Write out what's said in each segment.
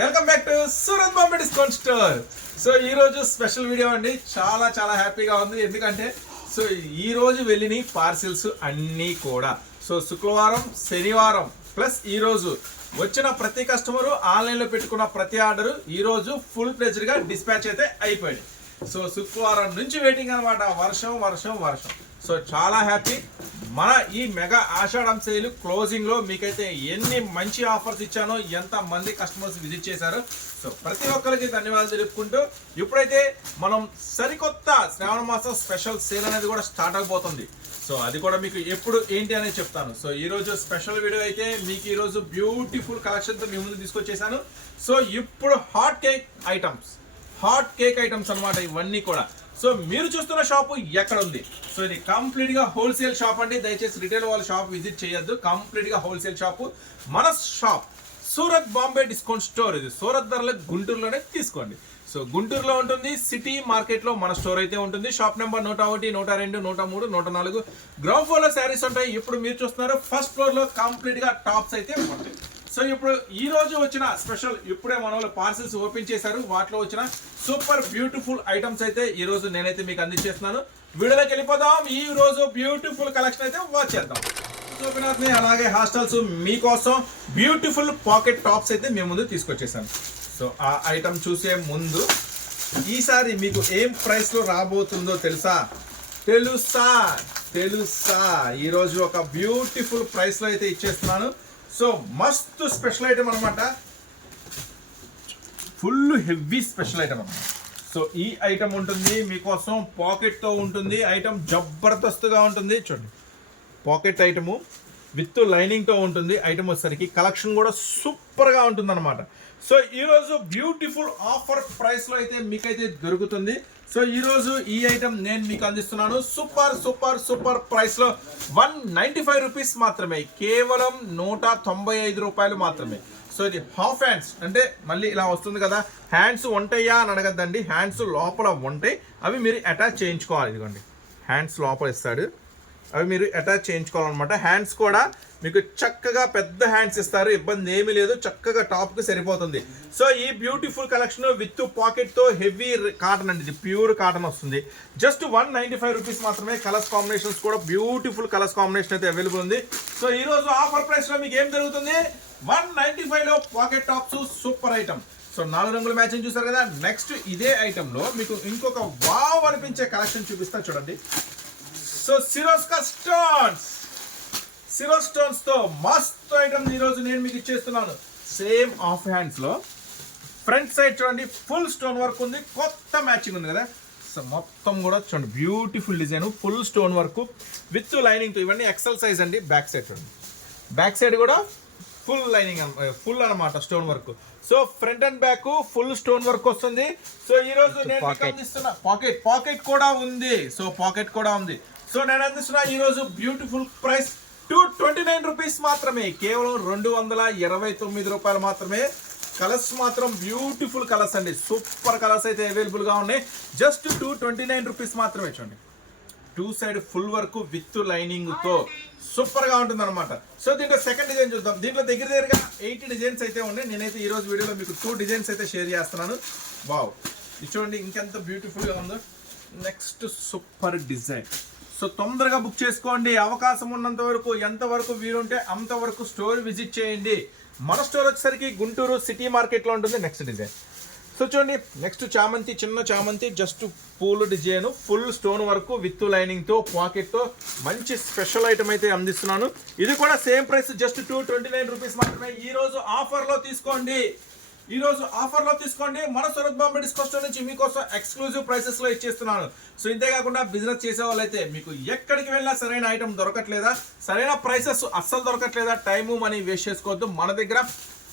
Welcome back to Surat Bombay discount store so ఈ రోజు special video అండి. చాలా చాలా హ్యాపీగా ఉంది. ఎందుకంటే సో ఈ రోజు వెళ్ళిన పార్సిల్స్ అన్నీ కూడా. సో శుక్రవారం శనివారం ప్లస్ ఈ రోజు వచ్చిన ప్రతి కస్టమరు ఆన్లైన్లో పెట్టుకున్న ప్రతి ఆర్డరు ఈరోజు ఫుల్గా డిస్పాచ్ అయితే అయిపోయింది. సో శుక్రవారం నుంచి వెయిటింగ్ అనమాట వర్షం వర్షం వర్షం. సో చాలా హ్యాపీ మన ఈ మెగా ఆషాఢం సేల్ క్లోజింగ్లో మీకైతే ఎన్ని మంచి ఆఫర్స్ ఇచ్చానో ఎంత మంది కస్టమర్స్ విజిట్ చేశారు. సో ప్రతి ఒక్కరికి ధన్యవాదాలు తెలుపుకుంటూ ఇప్పుడైతే మనం సరికొత్త శ్రావణ మాసం స్పెషల్ సేల్ అనేది కూడా స్టార్ట్ అవబోతుంది. సో అది కూడా మీకు ఎప్పుడు ఏంటి అనేది చెప్తాను. సో ఈరోజు స్పెషల్ వీడియో అయితే మీకు ఈరోజు బ్యూటిఫుల్ కలెక్షన్తో మీ ముందు తీసుకొచ్చేసాను. సో ఇప్పుడు hot cake items. Hot cake items అన్నమాట ఇవన్నీ కూడా. సో మీరు చూస్తున్న షాపు ఎక్కడ ఉంది సో ఇది కంప్లీట్గా హోల్సేల్ షాప్ అండి. దయచేసి రిటైల్ వాళ్ళ షాప్ విజిట్ చేయొద్దు. కంప్లీట్గా హోల్సేల్ షాపు. మన shop Surat Bombay discount store ఇది. సూరత్ ధరలు గుంటూరులోనే తీసుకోండి. సో గుంటూరులో ఉంటుంది సిటీ మార్కెట్లో మన స్టోర్ అయితే ఉంటుంది. షాప్ నెంబర్ నూట ఒకటి నూట రెండు నూట మూడు నూట నాలుగు. గ్రౌండ్ ఫ్లోర్లో శారీస్ ఉంటాయి. ఇప్పుడు మీరు చూస్తున్నారు ఫస్ట్ ఫ్లోర్లో కంప్లీట్గా టాప్స్ అయితే ఉంటాయి. సో ఇప్పుడు ఈ రోజు వచ్చిన స్పెషల్ ఇప్పుడే మన వాళ్ళు పార్సిల్స్ ఓపెన్ చేశారు. వాటిలో వచ్చిన సూపర్ బ్యూటిఫుల్ ఐటమ్స్ అయితే ఈ రోజు నేనైతే మీకు అందించేస్తున్నాను. వీడియోలోకి వెళ్ళిపోదాం. ఈ రోజు బ్యూటిఫుల్ కలెక్షన్ అయితే వాచ్ చేద్దాం. గోపినాథ్ని అలాగే హాస్టల్స్ మీకోసం బ్యూటిఫుల్ పాకెట్ టాప్స్ అయితే మేము ముందు తీసుకొచ్చేసాను సో ఆ ఐటమ్ చూసే ముందు ఈసారి మీకు ఏం ప్రైస్లో రాబోతుందో తెలుసా? తెలుసా? తెలుసా? ఈరోజు ఒక బ్యూటిఫుల్ ప్రైస్లో అయితే ఇచ్చేస్తున్నాను. సో మస్తు స్పెషల్ ఐటమ్ అనమాట ఫుల్ హెవీ స్పెషల్ ఐటమ్ అనమాట సో ఈ ఐటమ్ ఉంటుంది మీకోసం పాకెట్తో ఉంటుంది ఐటమ్ జబర్దస్త్గా ఉంటుంది. చూడండి పాకెట్ ఐటము. విత్ లైనింగ్తో ఉంటుంది. ఐటమ్ వచ్చేసరికి కలెక్షన్ కూడా సూపర్గా ఉంటుంది అనమాట సో ఈరోజు బ్యూటిఫుల్ ఆఫర్ ప్రైస్లో అయితే మీకైతే దొరుకుతుంది. సో ఈరోజు ఈ ఐటమ్ నేను మీకు అందిస్తున్నాను. సూపర్ సూపర్ సూపర్ ప్రైస్లో వన్ నైంటీ ఫైవ్ రూపీస్ మాత్రమే. కేవలం నూట తొంభై ఐదు రూపాయలు మాత్రమే. సో ఇది హాఫ్ హ్యాండ్స్ అంటే మళ్ళీ ఇలా వస్తుంది కదా. హ్యాండ్స్ ఉంటాయా అని అడగద్దండి. హ్యాండ్స్ లోపల ఉంటాయి. అవి మీరు అటాచ్ చేయించుకోవాలి. ఇదిగోండి. హ్యాండ్స్ లోపల ఇస్తాడు. అవి మీరు అటాచ్ చేయించుకోవాలన్నమాట. హ్యాండ్స్ కూడా మీకు చక్కగా పెద్ద హ్యాండ్స్ ఇస్తారు. ఇబ్బంది ఏమీ లేదు. చక్కగా టాప్కి సరిపోతుంది. సో ఈ బ్యూటిఫుల్ కలెక్షన్ విత్ పాకెట్తో హెవీ కాటన్ అండి ఇది. ప్యూర్ కాటన్ వస్తుంది. Just one ninety five rupees మాత్రమే కలర్స్ కాంబినేషన్స్ కూడా బ్యూటిఫుల్ కలర్స్ కాంబినేషన్ అయితే అవైలబుల్ ఉంది. సో ఈ రోజు ఆఫర్ ప్రైస్లో మీకు ఏం జరుగుతుంది? వన్ నైంటీ ఫైవ్లో pocket tops super item so నాలుగు రంగుల మ్యాచింగ్ చూసారు కదా? నెక్స్ట్ ఇదే ఐటెంలో మీకు ఇంకొక వావ్ అనిపించే కలెక్షన్ చూపిస్తా చూడండి. So సిరోస్కా stones! సిరో స్టోన్స్తో మస్త్ ఐటమ్ ఈ రోజు నేను మీకు ఇచ్చేస్తున్నాను. సేమ్ ఆఫ్ హ్యాండ్స్లో ఫ్రంట్ సైడ్ చూడండి ఫుల్ స్టోన్ వర్క్ ఉంది కొత్త మ్యాచింగ్ ఉంది కదా? సో మొత్తం కూడా చూడండి beautiful design full stone work with లైనింగ్తో ఇవన్నీ ఎక్సెల్ సైజ్ అండి బ్యాక్ సైడ్ చూడండి. బ్యాక్ సైడ్ కూడా ఫుల్ లైనింగ్ ఫుల్ అన్నమాట stone work. So front and back full stone work వస్తుంది. సో ఈ రోజు నేను అందిస్తున్నా పాకెట్ పాకెట్ కూడా ఉంది. సో పాకెట్ కూడా ఉంది. సో నేను అందిస్తున్నా ఈరోజు beautiful price two twenty nine rupees మాత్రమే. కేవలం రెండు వందల ఇరవై తొమ్మిది రూపాయలు మాత్రమే. కలర్స్ మాత్రం బ్యూటిఫుల్ కలర్స్ అండి. సూపర్ కలర్స్ అయితే అవైలబుల్గా ఉన్నాయి. Just two twenty nine rupees మాత్రమే చూడండి. Two side full work with లైనింగ్తో సూపర్గా ఉంటుంది అనమాట సో దీంట్లో సెకండ్ డిజైన్ చూద్దాం. దీంట్లో దగ్గర దగ్గరగా ఎయిట్ డిజైన్స్ అయితే ఉన్నాయి. నేనైతే ఈరోజు వీడియోలో మీకు టూ డిజైన్స్ అయితే షేర్ చేస్తున్నాను. వావ్ ఇది చూడండి ఇంకెంత బ్యూటిఫుల్గా ఉందో. నెక్స్ట్ సూపర్ డిజైన్ సో తొందరగా బుక్ చేసుకోండి. అవకాశం ఉన్నంత వరకు ఎంతవరకు వీలుంటే అంతవరకు స్టోర్ విజిట్ చేయండి. మన స్టోర్ వచ్చేసరికి గుంటూరు సిటీ మార్కెట్లో ఉంటుంది. నెక్స్ట్ డిజైన్ సో చూడండి నెక్స్ట్ చామంతి చిన్న చామంతి జస్ట్ పూలు డిజైన్ ఫుల్ స్టోన్ వరకు విత్ లైనింగ్తో పాకెట్తో మంచి స్పెషల్ ఐటమ్ అయితే అందిస్తున్నాను. ఇది కూడా same price just two twenty nine rupees మాత్రమే ఈరోజు ఆఫర్లో తీసుకోండి. ఈ రోజు తీసుకోండి. మన సూరత్ బాంబే డిస్కౌంట్ నుంచి మీకోసం ఎక్స్క్లూజివ్ ప్రైసెస్లో ఇచ్చేస్తున్నాను. సో ఇంతే కాకుండా బిజినెస్ చేసే వాళ్ళైతే మీకు ఎక్కడికి వెళ్ళినా సరైన ఐటమ్ దొరకట్లేదా? సరైన ప్రైసెస్ అస్సలు దొరకట్లేదా? టైము మనీ వేస్ట్ చేసుకోవద్దు. మన దగ్గర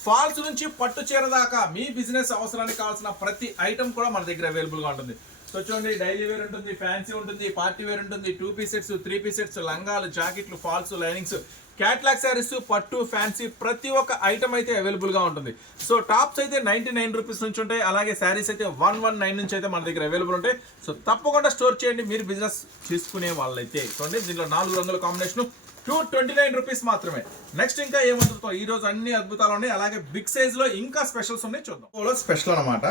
ఫాల్స్ నుంచి పట్టు చీర దాకా మీ బిజినెస్ అవసరానికి కావాల్సిన ప్రతి ఐటమ్ కూడా మన దగ్గర అవైలబుల్గా ఉంటుంది. సో చూడండి డైలీ వేర్ ఉంటుంది ఫ్యాన్సీ ఉంటుంది పార్టీ వేర్ ఉంటుంది two piece sets three piece sets లంగాలు జాకెట్లు ఫాల్స్ లైనింగ్స్ క్యాట్లాగ్ శారీస్ పట్టు ఫ్యాన్సీ ప్రతి ఒక్క ఐటమ్ అయితే అవైలబుల్గా ఉంటుంది. సో టాప్స్ అయితే నైన్టీ నైన్ రూపీస్ నుంచి ఉంటాయి అలాగే శారీస్ అయితే వన్ వన్ నైన్ నుంచి అయితే మన దగ్గర అవైలబుల్ ఉంటాయి. సో తప్పకుండా స్టోర్ చేయండి మీరు బిజినెస్ తీసుకునే వాళ్ళైతే. చూడండి దీంట్లో నాలుగు రంగుల combination two twenty nine rupees మాత్రమే. నెక్స్ట్ ఇంకా ఏముంటుందో ఈ రోజు అన్ని అద్భుతాలు ఉన్నాయి. అలాగే బిగ్ సైజ్లో ఇంకా స్పెషల్స్ ఉన్నాయి చూద్దాం. స్పెషల్ అనమాట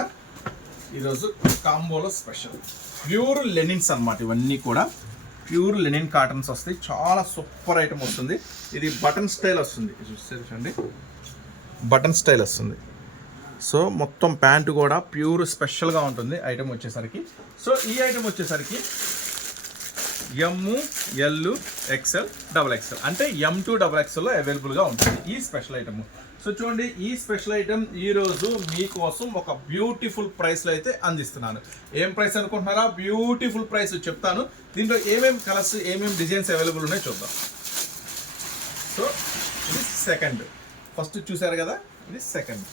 ఈరోజు కాంబోలో స్పెషల్. ప్యూర్ లెనిన్స్ అన్నమాట ఇవన్నీ కూడా. ప్యూర్ లెనిన్ కాటన్స్ వస్తాయి. చాలా సూపర్ ఐటమ్ వస్తుంది. ఇది బటన్ స్టైల్ వస్తుంది. ఇది చూస్తే చూడండి. బటన్ స్టైల్ వస్తుంది. సో మొత్తం ప్యాంటు కూడా ప్యూర్ స్పెషల్గా ఉంటుంది ఐటమ్ వచ్చేసరికి. సో ఈ ఐటమ్ వచ్చేసరికి M L XL double XL అంటే ఎం టూ డబల్ ఎక్సెల్లో అవైలబుల్గా ఉంటుంది. ఈ స్పెషల్ ఐటమ్. సో చూడండి ఈ స్పెషల్ ఐటమ్ ఈ రోజు మీకోసం ఒక బ్యూటిఫుల్ ప్రైస్లో అయితే అందిస్తున్నాను. ఏం ప్రైస్ అనుకుంటున్నారా? బ్యూటిఫుల్ ప్రైస్ చెప్తాను. దీంట్లో ఏమేమి కలర్స్ ఏమేమి డిజైన్స్ అవైలబుల్ ఉన్నాయో చూద్దాం. సో ఇది సెకండ్. ఫస్ట్ చూసారు కదా? ఇది సెకండ్.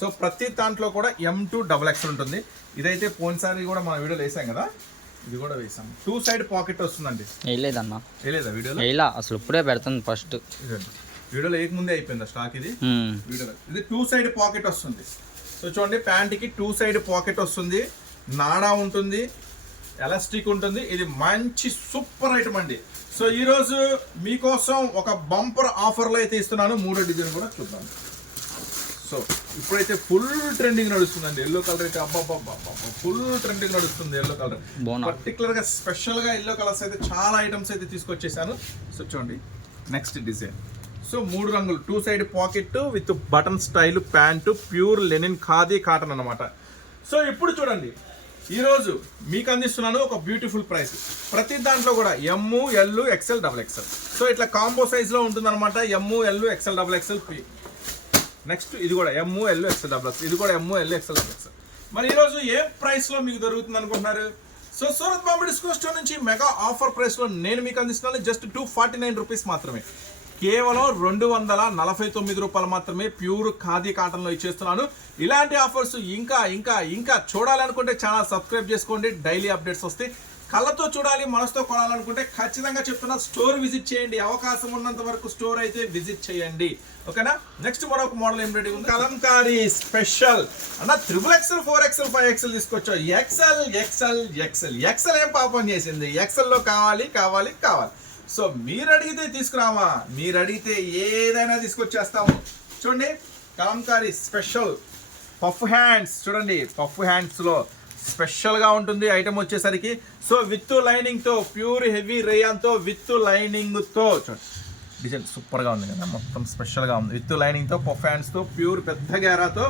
సో ప్రతి దాంట్లో కూడా ఎం టూ డబల్ ఎక్స్ ఉంటుంది. ఇదైతే పోయినసారి కూడా మన వీడియోలో వేసాం కదా? ఇది కూడా వేసాం. టూ సైడ్ పాకెట్ వస్తుందండి. వేయలేదన్నా. వేయలేదా వీడియోలో? వేయలా అసలు ఇప్పుడే పెడుతుంది ఫస్ట్. ఇదండి వీడియోలో వేయకముందే అయిపోయిందా స్టాక్ ఇది? వీడియోలో. ఇది టూ సైడ్ పాకెట్ వస్తుంది. సో చూడండి ప్యాంట్కి టూ సైడ్ పాకెట్ వస్తుంది. నాడా ఉంటుంది ఎలాస్టిక్ ఉంటుంది. ఇది మంచి సూపర్ ఐటమ్ అండి. సో ఈరోజు మీకోసం ఒక బంపర్ ఆఫర్లో అయితే ఇస్తున్నాను. మూడో డిజైన్ కూడా చూద్దాం. సో ఇప్పుడైతే ఫుల్ ట్రెండింగ్ నడుస్తుందండి. ఎల్లో కలర్ అయితే అబ్బాబ్బా ఫుల్ ట్రెండింగ్ నడుస్తుంది ఎల్లో కలర్ పర్టికులర్గా స్పెషల్గా ఎల్లో కలర్స్ అయితే చాలా ఐటమ్స్ అయితే తీసుకొచ్చేసాను. సో చూడండి నెక్స్ట్ డిజైన్ సో మూడు రంగులు. Two side pocket with button style pant pure linen khadi cotton అనమాట సో ఇప్పుడు చూడండి. ఈరోజు మీకు అందిస్తున్నాను ఒక బ్యూటిఫుల్ ప్రైస్ ప్రతి దాంట్లో కూడా M L XL double XL so ఇట్లా కాంబో సైజ్లో ఉంటుందన్నమాట. M L XL double XL P next ఇది కూడా M L XL double X ఇది కూడా M L XL double XL మరి ఈరోజు ఏ ప్రైస్లో మీకు దొరుకుతుంది అనుకుంటున్నారు? So Surat Bombay disco store నుంచి మెగా ఆఫర్ ప్రైస్లో నేను మీకు అందిస్తున్నాను. Just two forty nine rupees మాత్రమే. కేవలం రెండు వందల నలభై తొమ్మిది రూపాయలు మాత్రమే ప్యూర్ ఖాదీ కాటన్లో ఇచ్చేస్తున్నాను. ఇలాంటి ఆఫర్స్ ఇంకా ఇంకా ఇంకా చూడాలనుకుంటే ఛానల్ సబ్స్క్రైబ్ చేసుకోండి. డైలీ అప్డేట్స్ వస్తాయి కళ్ళతో చూడాలి మనసుతో కొనాలనుకుంటే ఖచ్చితంగా చెప్తున్నా స్టోర్ విజిట్ చేయండి. అవకాశం ఉన్నంత వరకు స్టోర్ అయితే విజిట్ చేయండి. ఓకేనా? నెక్స్ట్ మరొక మోడల్ ఏం రెడీ ఉంది? కలంకారీ స్పెషల్. అన్న triple XL four XL five XL తీసుకొచ్చా ఎక్సెల్ ఎక్సెల్ ఎక్సెల్ ఎక్సెల్ ఏం పాపం చేసింది? ఎక్సెల్లో కావాలి కావాలి కావాలి. సో మీరు అడిగితే తీసుకురామా? మీరు అడిగితే ఏదైనా తీసుకొచ్చేస్తాము చూడండి కలంకారీ స్పెషల్ పఫ్ హ్యాండ్స్. చూడండి పఫ్ హ్యాండ్స్లో స్పెషల్గా ఉంటుంది ఐటమ్ వచ్చేసరికి. సో విత్ లైనింగ్తో ప్యూర్ హెవీ రేయాన్తో విత్ లైనింగ్తో. చూడండి డిజైన్ సూపర్గా ఉంది కదా మొత్తం స్పెషల్గా ఉంది. విత్ లైనింగ్తో పఫ్ హ్యాండ్స్తో ప్యూర్ పెద్ద గేరాతో.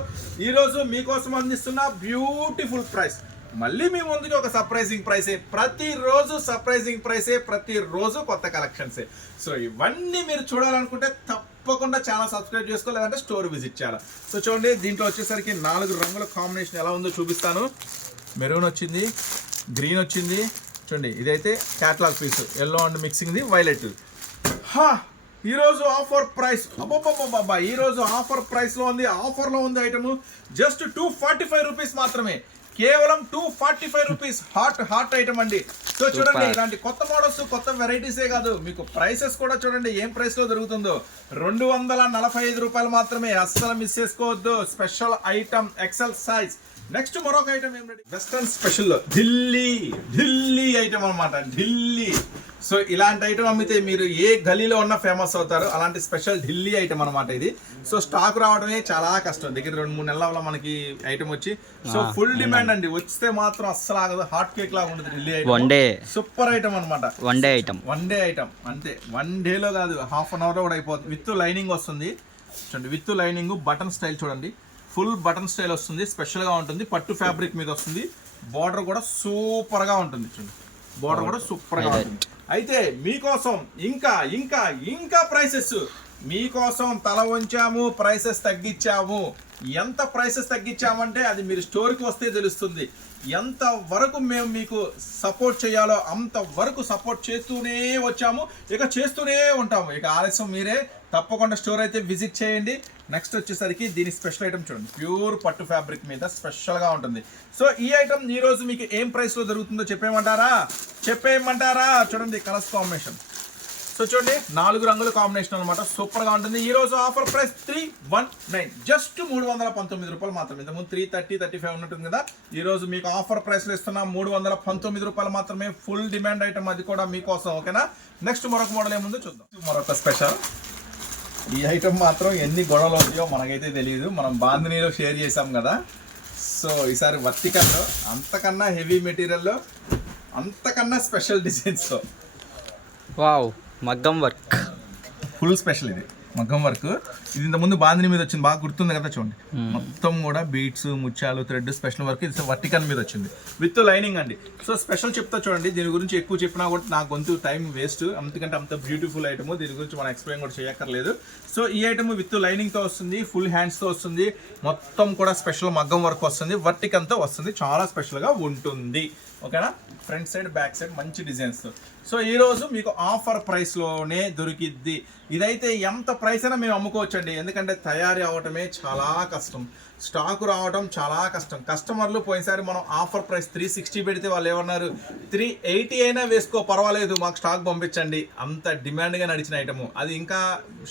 ఈరోజు మీకోసం అందిస్తున్న బ్యూటిఫుల్ ప్రైస్. మళ్ళీ మీ ముందుకి ఒక సర్ప్రైజింగ్ ప్రైసే ప్రతిరోజు సర్ప్రైజింగ్ ప్రైసే ప్రతిరోజు కొత్త కలెక్షన్సే సో ఇవన్నీ మీరు చూడాలనుకుంటే తప్పకుండా ఛానల్ సబ్స్క్రైబ్ చేసుకో లేదంటే స్టోర్ విజిట్ చేయాలి. సో చూడండి దీంట్లో వచ్చేసరికి నాలుగు రంగుల కాంబినేషన్ ఎలా ఉందో చూపిస్తాను. మెరూన్ వచ్చింది గ్రీన్ వచ్చింది. చూడండి ఇదైతే క్యాట్లాగ్ పీస్ ఎల్లో అండ్ మిక్సింగ్ది వైలెట్ హా! ఈరోజు ఆఫర్ ప్రైస్ అబ్బాబ్బాబ్బా ఈరోజు ఆఫర్ ప్రైస్లో ఉంది ఆఫర్లో ఉంది item just two forty five rupees మాత్రమే. కేవలం two forty five rupees hot hot item అండి. సో చూడండి. ఇలాంటి కొత్త మోడల్స్ కొత్త వెరైటీసే కాదు. మీకు ప్రైసెస్ కూడా చూడండి ఏం ప్రైస్లో దొరుకుతుందో. రెండు వందల నలభై ఐదు రూపాయలు మాత్రమే. అస్సలు మిస్ చేసుకోవద్దు. Special item XL size next మరొక ఐటమ్ ఏం western special Delhi Delhi item అన్నమాట ఢిల్లీ. సో ఇలాంటి ఐటమ్ అమ్మితే మీరు ఏ గలీలో ఉన్నా ఫేమస్ అవుతారు. అలాంటి స్పెషల్ ఢిల్లీ ఐటమ్ అన్నమాట ఇది. సో స్టాక్ రావడమే చాలా కష్టం. దగ్గర రెండు మూడు నెలల మనకి ఐటమ్ వచ్చి. సో ఫుల్ డిమాండ్ అండి. వస్తే మాత్రం అస్సలు ఆగదు. హాట్ కేక్ లాగా ఉంటుంది Delhi one item day super item అన్నమాట. One day item one day item అంతే. వన్ డేలో కాదు. హాఫ్ అన్ అవర్లో కూడా అయిపోతుంది. విత్ లైనింగ్ వస్తుంది. చూడండి విత్ లైనింగ్ బటన్ స్టైల్ చూడండి. ఫుల్ బటన్ స్టైల్ వస్తుంది స్పెషల్గా ఉంటుంది పట్టు ఫ్యాబ్రిక్ మీద వస్తుంది. బార్డర్ కూడా సూపర్గా ఉంటుంది చూడండి. బార్డర్ కూడా సూపర్గా ఉంటుంది. అయితే మీకోసం ఇంకా ఇంకా ఇంకా ప్రైసెస్ మీకోసం తల వంచాము ప్రైసెస్ తగ్గించాము. ఎంత ప్రైసెస్ తగ్గించామంటే అది మీరు స్టోర్కి వస్తే తెలుస్తుంది. ఎంత వరకు మేము మీకు సపోర్ట్ చేయాలో అంత వరకు సపోర్ట్ చేస్తూనే వచ్చాము. ఇక చేస్తూనే ఉంటాము. ఇక ఆలస్యం మీరే. తప్పకుండా స్టోర్ అయితే విజిట్ చేయండి. నెక్స్ట్ వచ్చేసరికి దీని స్పెషల్ ఐటమ్ చూడండి. ప్యూర్ పట్టు ఫ్యాబ్రిక్ మీద స్పెషల్గా ఉంటుంది. సో ఈ ఐటమ్ ఈ రోజు మీకు ఏం ప్రైస్లో దొరుకుతుందో చెప్పేయమంటారా? చెప్పేయమంటారా? చూడండి కలర్స్ కాంబినేషన్ సో చూడండి నాలుగు రంగుల కాంబినేషన్ అనమాట సూపర్గా ఉంటుంది. ఈ రోజు offer price three one nine just మూడు వందల పంతొమ్మిది రూపాయలు మాత్రమే. ఇంతకుముందు త్రీ థర్టీ థర్టీ ఫైవ్ ఉంటుంది కదా. ఈ రోజు మీకు ఆఫర్ ప్రైస్లో ఇస్తున్నా ఇస్తున్న మూడు వందల పంతొమ్మిది రూపాయలు మాత్రమే ఫుల్ డిమాండ్ ఐటమ్ అది కూడా మీకోసం ఓకేనా నెక్స్ట్ మరొక మోడల్ ఏముందో చూద్దాం. మరొక స్పెషల్ ఈ ఐటమ్ మాత్రం ఎన్ని గొడవలు అవుతాయో మనకైతే తెలియదు మనం బాందినీలో షేర్ చేసాం కదా. సో ఈసారి వర్టికల్లో అంతకన్నా హెవీ మెటీరియల్లో అంతకన్నా స్పెషల్ డిజైన్స్తో. వావ్ మగ్గం వర్క్. ఫుల్ స్పెషల్ ఇది. మగ్గం వర్క్. ఇది ఇంత ముందు బాందిని మీద వచ్చింది. బాగా గుర్తుంది కదా చూడండి. మొత్తం కూడా బీట్స్ ముత్యాలు థ్రెడ్ స్పెషల్ వర్క్. ఇది వర్టికల్ మీద వచ్చింది. విత్ లైనింగ్ అండి. సో స్పెషల్ చెప్తా చూడండి. దీని గురించి ఎక్కువ చెప్పినా కూడా నా గొంతు టైం వేస్ట్. అందుకంటే అంత బ్యూటిఫుల్ ఐటమ్ దీని గురించి మనం ఎక్స్ప్లెయిన్ కూడా చేయక్కర్లేదు. సో ఈ ఐటమ్ విత్ లైనింగ్తో వస్తుంది ఫుల్ హ్యాండ్స్తో వస్తుంది. మొత్తం కూడా స్పెషల్ మగ్గం వర్క్ వస్తుంది. వర్టికల్తో వస్తుంది. చాలా స్పెషల్గా ఉంటుంది. ఓకేనా? ఫ్రంట్ సైడ్ బ్యాక్ సైడ్ మంచి డిజైన్స్. సో ఈరోజు మీకు ఆఫర్ ప్రైస్లోనే దొరికిద్ది. ఇదైతే ఎంత ప్రైస్ అయినా మేము అమ్ముకోవచ్చండి. ఎందుకంటే తయారీ అవటమే చాలా కష్టం. స్టాక్ రావడం చాలా కష్టం. కస్టమర్లు పోయినసారి మనం ఆఫర్ ప్రైస్ త్రీ సిక్స్టీ పెడితే వాళ్ళు ఏమన్నారు? త్రీ ఎయిటీ అయినా వేసుకో పర్వాలేదు మాకు స్టాక్ పంపించండి. అంత డిమాండ్గా నడిచిన ఐటమ్ అది ఇంకా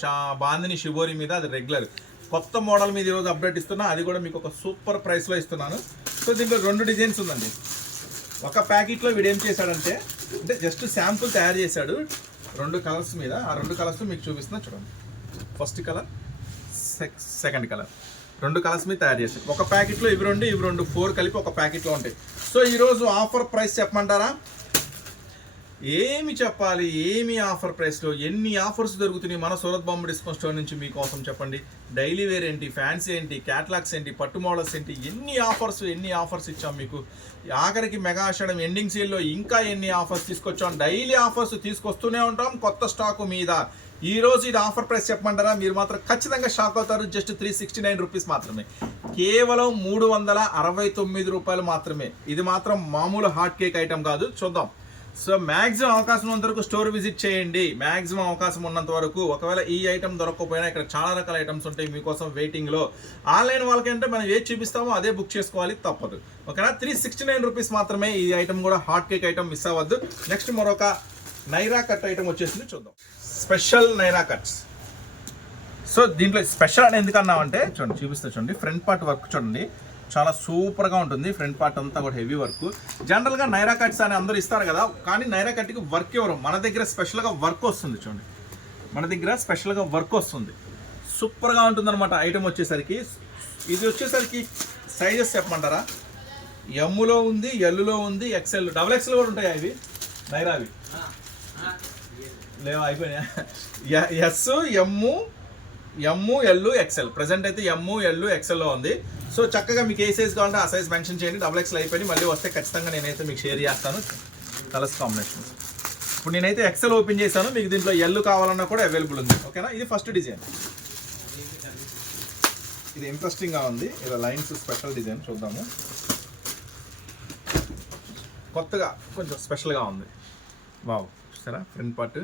షా బాందిని షిబోరి మీద అది రెగ్యులర్. కొత్త మోడల్ మీద ఈరోజు అప్డేట్ ఇస్తున్నా. అది కూడా మీకు ఒక సూపర్ ప్రైస్లో ఇస్తున్నాను. సో దీంట్లో రెండు డిజైన్స్ ఉందండి. ఒక ప్యాకెట్లో వీడు ఏం చేశాడంటే అంటే జస్ట్ శాంపుల్ తయారు చేశాడు. రెండు కలర్స్ మీద ఆ రెండు కలర్స్ మీకు చూపిస్తున్నా చూడండి. ఫస్ట్ కలర్ సెకండ్ కలర్ రెండు కలర్స్ మీద తయారు చేశాడు. ఒక ప్యాకెట్లో ఇవి రెండు ఇవి రెండు ఫోర్ కలిపి ఒక ప్యాకెట్లో ఉంటాయి. సో ఈరోజు ఆఫర్ ప్రైస్ చెప్పమంటారా? ఏమి చెప్పాలి? ఏమి ఆఫర్ ప్రైస్లో? ఎన్ని ఆఫర్స్ దొరుకుతున్నాయి? మన సూరత్ బాంబు డిస్కౌంట్ స్టోర్ నుంచి మీకోసం చెప్పండి. డైలీ వేర్ ఏంటి? ఫ్యాన్సీ ఏంటి? క్యాట్లాగ్స్ ఏంటి? పట్టు మోడల్స్ ఏంటి? ఎన్ని ఆఫర్స్ ఎన్ని ఆఫర్స్ ఇచ్చాం మీకు? ఆఖరికి మెగా ఆషాఢం ఎండింగ్ సేల్లో ఇంకా ఎన్ని ఆఫర్స్ తీసుకొచ్చాం? డైలీ ఆఫర్స్ తీసుకొస్తూనే ఉంటాం కొత్త స్టాకు మీద. ఈ రోజు ఇది ఆఫర్ ప్రైస్ చెప్పమంటారా? మీరు మాత్రం ఖచ్చితంగా షాక్ అవుతారు. Just three sixty nine rupees మాత్రమే. కేవలం మూడు వందల అరవై తొమ్మిది రూపాయలు మాత్రమే. ఇది మాత్రం మామూలు హాట్ కేక్ ఐటమ్ కాదు. చూద్దాం. సో మ్యాక్సిమం అవకాశం ఉన్నంత వరకు స్టోర్ విజిట్ చేయండి. మ్యాక్సిమం అవకాశం ఉన్నంత వరకు ఒకవేళ ఈ ఐటమ్ దొరకకపోయినా ఇక్కడ చాలా రకాల ఐటమ్స్ ఉంటాయి మీకోసం వెయిటింగ్లో ఆన్లైన్ వాళ్ళకంటే మనం ఏది చూపిస్తామో అదే బుక్ చేసుకోవాలి తప్పదు. ఓకేనా? త్రీ సిక్స్టీ నైన్ రూపీస్ మాత్రమే ఈ ఐటమ్ కూడా హాట్ కేక్ ఐటమ్ మిస్ అవ్వద్దు. నెక్స్ట్ మరొక నైరా కట్ ఐటమ్ వచ్చేసింది చూద్దాం. స్పెషల్ నైరా కట్స్ సో దీంట్లో స్పెషల్ అని ఎందుకన్నామంటే చూడండి చూపిస్తా చూడండి ఫ్రంట్ పార్ట్ వర్క్ చూడండి. చాలా సూపర్గా ఉంటుంది. ఫ్రంట్ పార్ట్ అంతా కూడా హెవీ వర్క్. జనరల్గా నైరా కట్స్ అని అందరూ ఇస్తారు కదా కానీ నైరా కట్కి వర్క్ ఎవరు? మన దగ్గర స్పెషల్గా వర్క్ వస్తుంది చూడండి. మన దగ్గర స్పెషల్గా వర్క్ వస్తుంది. సూపర్గా ఉంటుంది అనమాట వచ్చేసరికి. ఇది వచ్చేసరికి సైజెస్ చెప్పమంటారా? ఎమ్ములో ఉంది ఎల్లులో ఉంది ఎక్సెల్ డబుల్ ఎక్సెల్ కూడా ఉంటాయి అవి నైరా అవి లేవా అయిపోయినాయా? S M M L XL present అయితే ఎమ్ము ఎల్లు ఎక్సెల్లో ఉంది. సో చక్కగా మీకు ఏ సైజ్ కావాలంటే ఆ సైజ్ మెన్షన్ చేయండి. డబుల్ ఎక్స్ఎల్ అయిపోయి మళ్ళీ వస్తే ఖచ్చితంగా నేనైతే మీకు షేర్ చేస్తాను. కలర్స్ కాంబినేషన్ ఇప్పుడు నేనైతే ఎక్సెల్ ఓపెన్ చేశాను. మీకు దీంట్లో ఎల్లు కావాలన్నా కూడా అవైలబుల్ ఉంది. ఓకేనా ఇది ఫస్ట్ డిజైన్ ఇది ఇంట్రెస్టింగ్గా ఉంది. ఇలా లైన్స్ స్పెషల్ డిజైన్ చూద్దాము. కొత్తగా కొంచెం స్పెషల్గా ఉంది. వావ్ సరే ఫ్రంట్ పార్ట్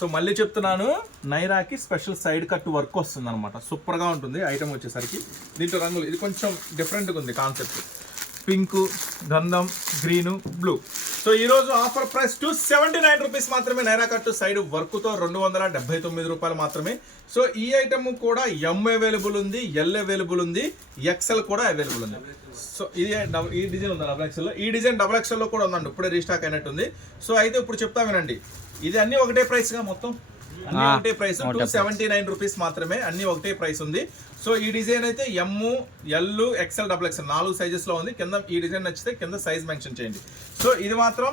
సో మళ్ళీ చెప్తున్నాను నైరాకి స్పెషల్ సైడ్ కట్ వర్క్ వస్తుంది అనమాట సూపర్గా ఉంటుంది ఐటమ్ వచ్చేసరికి. దీంట్లో రంగులు ఇది కొంచెం డిఫరెంట్గా ఉంది కాన్సెప్ట్. పింక్ గంధం గ్రీను బ్లూ. సో ఈరోజు offer price two seventy nine rupees మాత్రమే నైరా కట్ సైడ్ వర్క్తో రెండు వందల డెబ్బై తొమ్మిది రూపాయలు మాత్రమే. సో ఈ ఐటమ్ కూడా ఎం అవైలబుల్ ఉంది ఎల్ అవైలబుల్ ఉంది ఎక్సెల్ కూడా అవైలబుల్ ఉంది. సో ఇది డబ్- ఈ డిజైన్ ఉంది డబల్ ఎక్సెల్లో ఈ డిజైన్ డబల్ ఎక్సెల్లో కూడా ఉందండి ఇప్పుడే రీస్టాక్ అయినట్టుంది. సో అయితే ఇప్పుడు చెప్తా వినండి. ఇది అన్ని ఒకటే ప్రైస్గా మొత్తం. అన్ని ఒకటే price two. Seventy nine rupees మాత్రమే అన్ని ఒకటే ప్రైస్ ఉంది. సో ఈ డిజైన్ అయితే M L XL double XL నాలుగు సైజెస్లో ఉంది. కింద ఈ డిజైన్ నచ్చితే కింద సైజ్ మెన్షన్ చేయండి. సో ఇది మాత్రం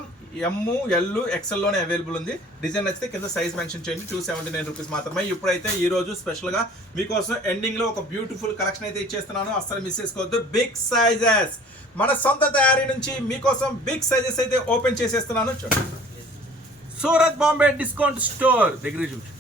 ఎమ్ ఎల్ ఎక్సెల్లోనే అవైలబుల్ ఉంది. డిజైన్ నచ్చితే కింద సైజ్ మెన్షన్ చేయండి. టూ సెవెంటీ నైన్ రూపీస్ మాత్రమే. ఇప్పుడైతే ఈ రోజు స్పెషల్గా మీకోసం ఎండింగ్లో ఒక బ్యూటిఫుల్ కలెక్షన్ అయితే ఇచ్చేస్తున్నాను. అస్సలు మిస్ చేసుకోవద్దు. బిగ్ సైజెస్ మన సొంత తయారీ నుంచి మీకోసం బిగ్ సైజెస్ అయితే ఓపెన్ చేసేస్తున్నాను. చూడండి. సూరత్ బాంబే డిస్కౌంట్ స్టోర్ దగ్గర చూసి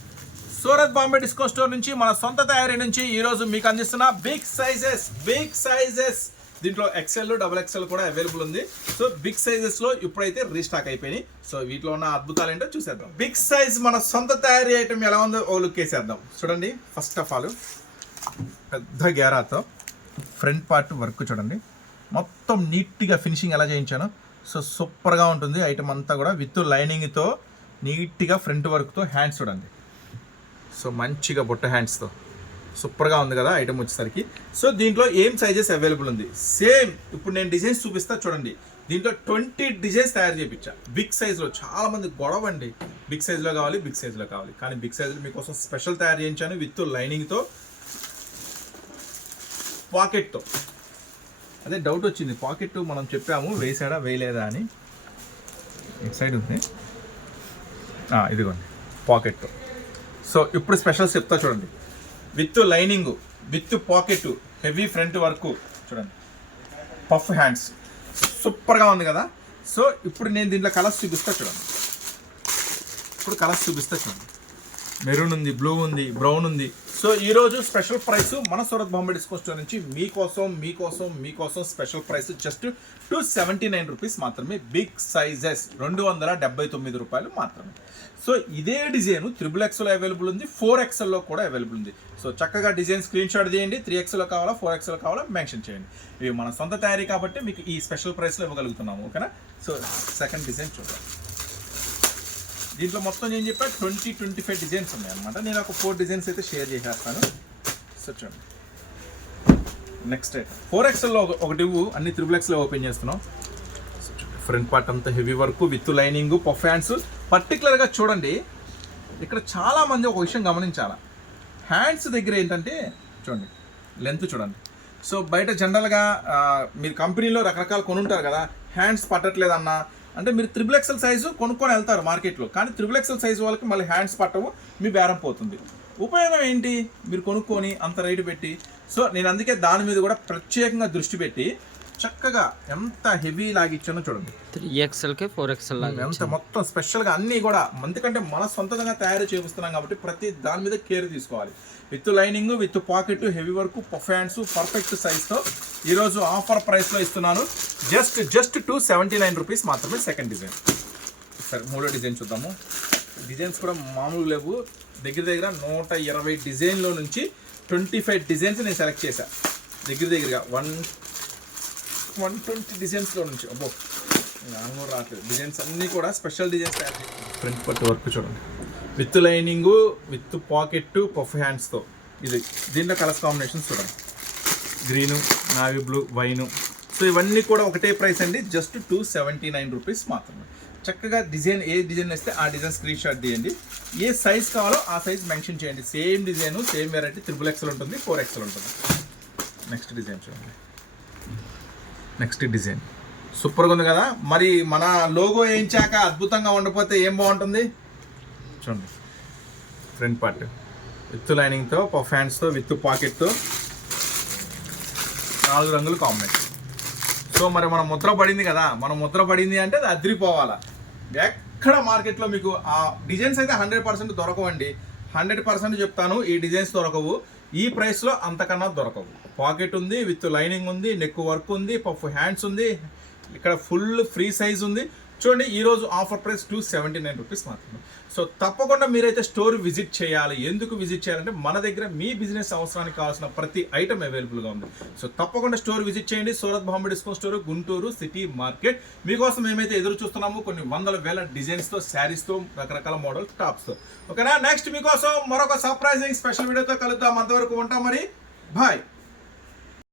సూరత్ బాంబే డిస్కౌంట్ స్టోర్ నుంచి మన సొంత తయారీ నుంచి ఈరోజు మీకు అందిస్తున్న బిగ్ సైజెస్ బిగ్ సైజెస్. దీంట్లో ఎక్సెల్ డబుల్ ఎక్సెల్ కూడా అవైలబుల్ ఉంది. సో బిగ్ సైజెస్లో ఇప్పుడైతే రీస్టాక్ అయిపోయినాయి. సో వీటిలో ఉన్న అద్భుతాలు ఏంటో చూసేద్దాం. బిగ్ సైజ్ మన సొంత తయారీ ఐటమ్ ఎలా ఉందో ఓ లుక్ వేసేద్దాం. చూడండి ఫస్ట్ ఆఫ్ ఆల్ పెద్ద గేరాతో ఫ్రంట్ పార్ట్ వర్క్ చూడండి. మొత్తం నీట్గా ఫినిషింగ్ ఎలా చేయించాను. సో సూపర్గా ఉంటుంది. ఐటమ్ అంతా కూడా విత్ లైనింగ్తో నీట్గా ఫ్రంట్ వర్క్తో హ్యాండ్స్ చూడండి. సో మంచిగా బొట్ట హ్యాండ్స్తో. సూపర్గా ఉంది కదా ఐటమ్ వచ్చేసరికి. సో దీంట్లో ఏం సైజెస్ అవైలబుల్ ఉంది? సేమ్ ఇప్పుడు నేను డిజైన్స్ చూపిస్తా చూడండి. దీంట్లో ట్వంటీ డిజైన్స్ తయారు చేయించా బిగ్ సైజ్లో చాలామంది గొడవ అండి బిగ్ సైజ్లో కావాలి బిగ్ సైజ్లో కావాలి. కానీ బిగ్ సైజ్లో మీకోసం స్పెషల్ తయారు చేయించాను విత్ లైనింగ్తో పాకెట్తో. అదే డౌట్ వచ్చింది పాకెట్ మనం చెప్పాము వేసాడా వేయలేదా అని. ఇటు సైడ్ ఉంది. ఇదిగోండి. పాకెట్ సో ఇప్పుడు స్పెషల్స్ చెప్తా చూడండి. With lining with pocket heavy front work చూడండి. పఫ్ హ్యాండ్స్ సూపర్గా ఉంది కదా? సో ఇప్పుడు నేను దీంట్లో కలర్స్ చూపిస్తా చూడండి. ఇప్పుడు కలర్స్ చూపిస్తా చూడండి. మెరూన్ ఉంది బ్లూ ఉంది బ్రౌన్ ఉంది. సో ఈరోజు స్పెషల్ ప్రైస్ మన సూరత్ బాంబే డిస్కో స్టోర్ నుంచి మీకోసం మీకోసం మీకోసం special price just two seventy nine rupees మాత్రమే. బిగ్ సైజెస్ రెండు వందల డెబ్బై తొమ్మిది రూపాయలు మాత్రమే. సో ఇదే డిజైన్ త్రిబుల్ ఎక్స్ఎల్ అవైలబుల్ ఉంది ఫోర్ ఎక్స్ఎల్లో కూడా అవైలబుల్ ఉంది. సో చక్కగా డిజైన్ స్క్రీన్ షాట్ తీయండి త్రీ ఎక్స్ఎల్ కావాలా ఫోర్ ఎక్స్ఎల్ కావాలా మెన్షన్ చేయండి. ఇవి మన సొంత తయారీ కాబట్టి మీకు ఈ స్పెషల్ ప్రైస్లో ఇవ్వగలుగుతున్నాము ఓకేనా? సో సెకండ్ డిజైన్ చూద్దాం. దీంట్లో మొత్తం నేను చెప్పా ట్వంటీ ట్వంటీ ఫైవ్ డిజైన్స్ ఉన్నాయి అనమాట నేను ఒక ఫోర్ డిజైన్స్ అయితే షేర్ చేసేస్తాను. సో చూడండి. నెక్స్ట్ ఫోర్ ఎక్స్ఎల్లో ఒకటి అన్ని త్రిబుల్ ఎక్స్లో ఓపెన్ చేస్తున్నాం. ఫ్రంట్ పార్ట్ అంతా హెవీ వర్క్ విత్ లైనింగ్ పర్ఫాన్స్ పర్టికులర్గా చూడండి. ఇక్కడ చాలామంది ఒక విషయం గమనించాల. హ్యాండ్స్ దగ్గర ఏంటంటే చూడండి. లెంత్ చూడండి. సో బయట జనరల్గా మీరు కంపెనీలో రకరకాలు కొనుంటారు కదా. హ్యాండ్స్ పట్టట్లేదన్నా అంటే మీరు త్రిబుల్ ఎక్సెల్ సైజు కొనుక్కొని వెళ్తారు మార్కెట్లో. కానీ త్రిబుల్ ఎక్సెల్ సైజు వాళ్ళకి మళ్ళీ హ్యాండ్స్ పట్టవు మీ బేరం పోతుంది. ఉపయోగం ఏంటి? మీరు కొనుక్కొని అంత రేటు పెట్టి. సో నేను అందుకే దాని మీద కూడా ప్రత్యేకంగా దృష్టి పెట్టి చక్కగా ఎంత హెవీ లాగిచ్చానో చూడండి. త్రీ ఎక్స్ఎల్కి ఫోర్ ఎక్స్ఎల్ లాగా ఎంత మొత్తం స్పెషల్గా అన్నీ కూడా ఎందుకంటే మన సొంతంగా తయారు చేపిస్తున్నాం కాబట్టి ప్రతి దాని మీద కేర్ తీసుకోవాలి. With lining with pocket heavy work పర్ఫాన్స్ perfect సైజ్తో ఈరోజు ఆఫర్ ప్రైస్లో ఇస్తున్నాను. Just just two seventy nine rupees మాత్రమే సెకండ్ డిజైన్. సరే మూడో డిజైన్ చూద్దాము. డిజైన్స్ కూడా మామూలు లేవు. దగ్గర దగ్గర నూట ఇరవై డిజైన్లో నుంచి ట్వంటీ ఫైవ్ డిజైన్స్ నేను సెలెక్ట్ చేశాను దగ్గర దగ్గరగా వన్ వన్ ట్వంటీ డిజైన్స్లో నుంచి. అబ్బో నాకు రావట్లేదు. డిజైన్స్ అన్నీ కూడా స్పెషల్ డిజైన్స్ తయారు ఫ్రంట్ పట్టు వర్క్ చూడండి. With lining with pocket puff హ్యాండ్స్తో. ఇది దీంట్లో కలర్స్ కాంబినేషన్స్ చూడండి. Green navy blue wine. So ఇవన్నీ కూడా ఒకటే ప్రైస్ అండి. Just two seventy nine rupees మాత్రమే. చక్కగా డిజైన్ ఏ డిజైన్ వేస్తే ఆ డిజైన్ స్క్రీన్ షాట్ తీయండి. ఏ సైజ్ కావాలో ఆ సైజ్ మెన్షన్ చేయండి. Same design same variety triple XL ఉంటుంది ఫోర్ ఎక్స్ఎల్ ఉంటుంది. నెక్స్ట్ డిజైన్ చూడండి. Next design. సూపర్గా ఉంది కదా. మరి మన లోగో వేయించాక అద్భుతంగా ఉండిపోతే ఏం బాగుంటుంది? చూడండి. ఫ్రంట్ పార్ట్ విత్ లైనింగ్తో పఫ్ హ్యాండ్స్తో విత్ పాకెట్తో నాలుగు రంగులు కాంబినేషన్ సో మరి మనం ముద్ర పడింది కదా మనం ముద్ర పడింది అంటే అది అదిరిపోవాలా? ఎక్కడ మార్కెట్లో మీకు ఆ డిజైన్స్ అయితే హండ్రెడ్ పర్సెంట్ దొరకవండి. హండ్రెడ్ పర్సెంట్ చెప్తాను ఈ డిజైన్స్ దొరకవు. ఈ ప్రైస్లో అంతకన్నా దొరకవు. పాకెట్ ఉంది విత్ లైనింగ్ ఉంది నెక్ వర్క్ ఉంది పఫ్ హ్యాండ్స్ ఉంది. ఇక్కడ ఫుల్ ఫ్రీ సైజ్ ఉంది. చూడండి ఈరోజు offer price two seventy nine rupees మాత్రమే. సో తప్పకుండా మీరైతే స్టోర్ విజిట్ చేయాలి. ఎందుకు విజిట్ చేయాలంటే మన దగ్గర మీ బిజినెస్ అవసరానికి కావాల్సిన ప్రతి ఐటమ్ అవైలబుల్గా ఉంది. సో తప్పకుండా స్టోర్ విజిట్ చేయండి. Surat Bombay discount store Guntur city market. మీకోసం మేమైతే ఎదురు చూస్తున్నాము కొన్ని వందల వేల డిజైన్స్తో శారీస్తో రకరకాల మోడల్ టాప్స్తో. ఓకేనా? నెక్స్ట్ మీకోసం మరొక సర్ప్రైజింగ్ స్పెషల్ వీడియోతో కలుద్దాం. అంతవరకు ఉంటాం మరి. బాయ్